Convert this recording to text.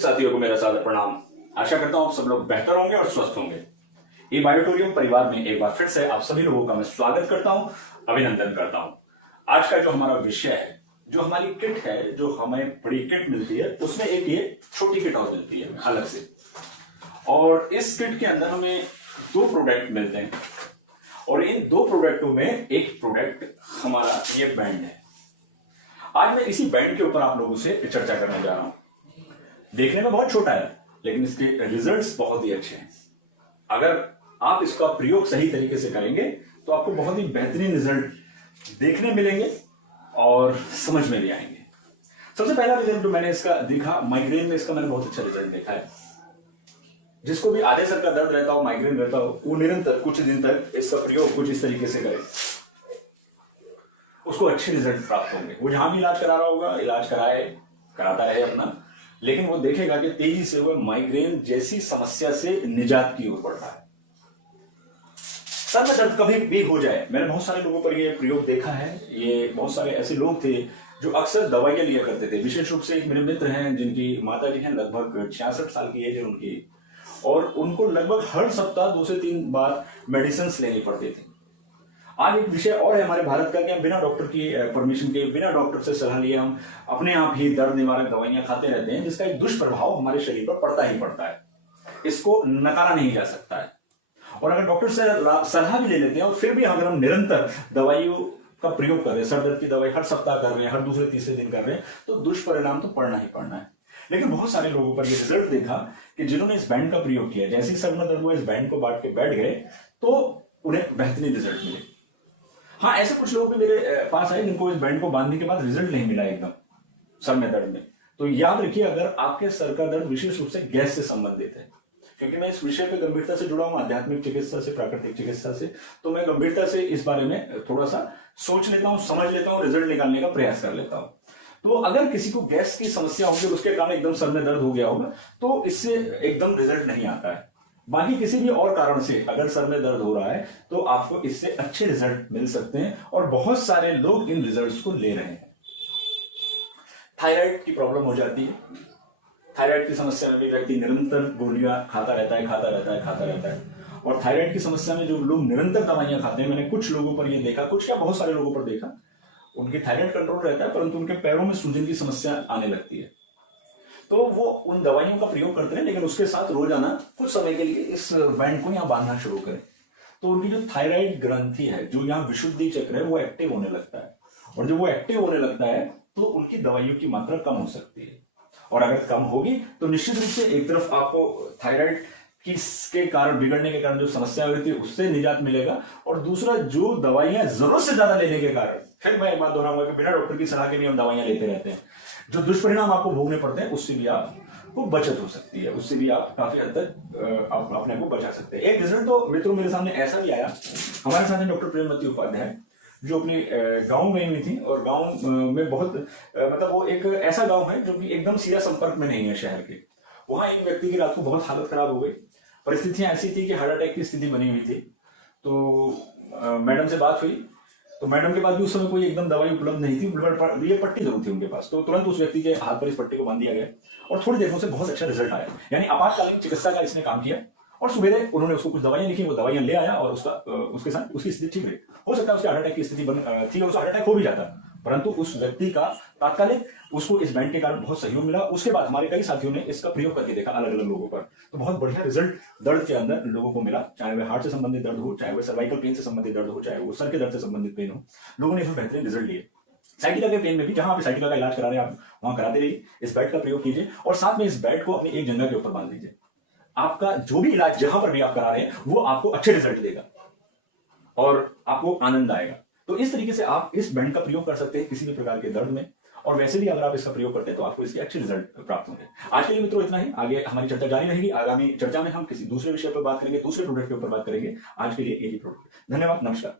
साथियों को मेरा सादर प्रणाम। आशा करता हूं आप सब लोग बेहतर होंगे और स्वस्थ होंगे। ये बायोटोरियम परिवार में एक बार फिर से आप सभी लोगों का मैं स्वागत करता हूं, अभिनंदन करता हूं। आज का जो हमारा विषय है, जो हमारी किट है, जो हमें बड़ी किट मिलती है, उसमें एक ये छोटी किट और मिलती है अलग से। और इस किट के अंदर हमें 2 प्रोडक्ट मिलते हैं और इन 2 प्रोडक्टों में एक प्रोडक्ट हमारा ये बैंड है। आज मैं इसी बैंड के ऊपर आप लोगों से चर्चा करने जा रहा हूं। देखने में बहुत छोटा है, लेकिन इसके रिजल्ट्स बहुत ही अच्छे हैं। अगर आप इसका प्रयोग सही तरीके से करेंगे तो आपको बहुत ही बेहतरीन रिजल्ट देखने मिलेंगे और समझ में भी आएंगे। सबसे पहला रिजल्ट जो मैंने इसका देखा, माइग्रेन में इसका मैंने बहुत अच्छा रिजल्ट देखा है। जिसको भी आधे सर का दर्द रहता हो, माइग्रेन रहता हो, वो निरंतर कुछ दिन तक इसका प्रयोग कुछ इस तरीके से करे, उसको अच्छे रिजल्ट प्राप्त होंगे। वो जहां भी इलाज करा रहा होगा, इलाज कराता रहे अपना, लेकिन वो देखेगा कि तेजी से वो माइग्रेन जैसी समस्या से निजात की ओर बढ़ रहा है। सर में दर्द कभी भी हो जाए, मैंने बहुत सारे लोगों पर ये प्रयोग देखा है। ये बहुत सारे ऐसे लोग थे जो अक्सर दवाइयां लिया करते थे। विशेष रूप से एक मेरे मित्र हैं जिनकी माता जी हैं, लगभग 66 साल की एज है उनकी, और उनको लगभग हर सप्ताह 2 से 3 बार मेडिसिन लेनी पड़ती थी। आज एक विषय और है हमारे भारत का कि हम बिना डॉक्टर की परमिशन के, बिना डॉक्टर से सलाह लिए हम अपने आप ही दर्द निवारक दवाइयां खाते रहते हैं, जिसका एक दुष्प्रभाव हमारे शरीर पर पड़ता ही पड़ता है। इसको नकारा नहीं जा सकता है। और अगर डॉक्टर से सलाह भी ले लेते हैं और फिर भी अगर हम निरंतर दवाइयों का प्रयोग कर रहे हैं, सर दर्द की दवाई हर सप्ताह कर रहे हैं, हर दूसरे तीसरे दिन कर रहे हैं, तो दुष्परिणाम तो पड़ना ही पड़ना है। लेकिन बहुत सारे लोगों पर यह रिजल्ट देखा कि जिन्होंने इस बैंड का प्रयोग किया, जैसे ही सर में दर्द हुआ, इस बैंड को बांट के बैठ गए तो उन्हें बेहतरीन रिजल्ट मिले। हाँ, ऐसे कुछ लोग भी मेरे पास आए जिनको इस बैंड को बांधने के बाद रिजल्ट नहीं मिला एकदम सर में दर्द में। तो याद रखिए, अगर आपके सर का दर्द विशेष रूप से गैस से संबंधित है, क्योंकि मैं इस विषय पे गंभीरता से जुड़ा हूं, आध्यात्मिक चिकित्सा से, प्राकृतिक चिकित्सा से, तो मैं गंभीरता से इस बारे में थोड़ा सा सोच लेता हूं, समझ लेता हूं, रिजल्ट निकालने का प्रयास कर लेता हूं। तो अगर किसी को गैस की समस्या होगी, उसके कारण एकदम सर में दर्द हो गया होगा, तो इससे एकदम रिजल्ट नहीं आता है। बाकी किसी भी और कारण से अगर सर में दर्द हो रहा है तो आपको इससे अच्छे रिजल्ट मिल सकते हैं, और बहुत सारे लोग इन रिजल्ट्स को ले रहे हैं। थायराइड की प्रॉब्लम हो जाती है, थायराइड की समस्या में भी व्यक्ति निरंतर गोलियां खाता रहता है। और थायराइड की समस्या में जो लोग निरंतर दवाइयां खाते हैं, मैंने कुछ लोगों पर यह देखा, कुछ क्या बहुत सारे लोगों पर देखा, उनकी थायराइड कंट्रोल रहता है परंतु उनके पैरों में सूजन की समस्या आने लगती है। तो वो उन दवाइयों का प्रयोग करते हैं, लेकिन उसके साथ रोजाना कुछ समय के लिए इस बैंड को यहाँ बांधना शुरू करें, तो उनकी जो थायराइड ग्रंथि है, जो यहाँ विशुद्धि चक्र है, वो एक्टिव होने लगता है। और जब वो एक्टिव होने लगता है तो उनकी दवाइयों की मात्रा कम हो सकती है। और अगर कम होगी तो निश्चित रूप से एक तरफ आपको थायराइड के कारण, बिगड़ने के कारण जो समस्या हुई थी, उससे निजात मिलेगा, और दूसरा जो दवाइयां जरूरत से ज्यादा लेने के कारण, फिर मैं एक बात दोहराऊंगा कि बिना डॉक्टर की सलाह के भी हम दवाइयां लेते रहते हैं, जो दुष्परिणाम आपको भोगने पड़ते हैं, उससे भी आपको बचत हो सकती है, उससे भी आप काफी हद तक अपने को बचा सकते हैं। एक रिजल्ट तो मित्रों मेरे सामने ऐसा भी आया। हमारे साथ डॉक्टर प्रेमवती उपाध्याय, जो अपने गांव गई हुई थी, और गांव में बहुत मतलब वो एक ऐसा गांव है जो कि एकदम सीधा संपर्क में नहीं है शहर के। वहां एक व्यक्ति की रात को बहुत हालत खराब हो गई। परिस्थितियां ऐसी थी कि हार्ट अटैक की स्थिति बनी हुई थी। तो मैडम से बात हुई, तो मैडम के पास भी उस समय कोई एकदम दवाई उपलब्ध नहीं थी, ये पट्टी जरूर थी उनके पास। तो तुरंत उस व्यक्ति के हाथ पर इस पट्टी को बांध दिया गया और थोड़ी देर में उसे बहुत अच्छा रिजल्ट आया। यानी आपातकालीन चिकित्सा का इसने काम किया, और सुबह उन्होंने उसको कुछ दवाइयां लिखी, वो दवाइयां ले आया और उसके साथ उसकी स्थिति ठीक रही। हो सकता है उसके हार्ट अटैक की स्थिति थी और उसका हार्ट अटैक हो भी जाता, परंतु उस व्यक्ति का तात्कालिक उसको इस बैंड के कारण बहुत सहयोग मिला। उसके बाद हमारे कई साथियों ने इसका प्रयोग करके देखा अलग अलग लोगों पर, तो बहुत बढ़िया रिजल्ट दर्द के अंदर लोगों को मिला। चाहे वह हार्ट से संबंधित दर्द हो, चाहे वह सर्वाइकल पेन से संबंधित दर्द हो, चाहे वो सर के दर्द से संबंधित पेन हो, लोगों ने इसमें बेहतरीन रिजल्ट लिए। साइटिका के पेन में भी, जहां आप साइटिका का इलाज करा रहे हैं, आप वहां कराते रहिए, इस बैट का प्रयोग कीजिए, और साथ में इस बैट को अपनी एक जंघा के ऊपर बांध लीजिए। आपका जो भी इलाज जहां पर भी आप करा रहे हैं, वो आपको अच्छे रिजल्ट देगा और आपको आनंद आएगा। तो इस तरीके से आप इस बैंड का प्रयोग कर सकते हैं किसी भी प्रकार के दर्द में, और वैसे भी अगर आप इसका प्रयोग करते हैं तो आपको इसके अच्छे रिजल्ट प्राप्त होंगे। आज के लिए मित्रों इतना ही। आगे हमारी चर्चा जारी रहेगी। आगामी चर्चा में हम किसी दूसरे विषय पर बात करेंगे, दूसरे प्रोडक्ट के ऊपर बात करेंगे। आज के लिए यही प्रोडक्ट। धन्यवाद, नमस्कार।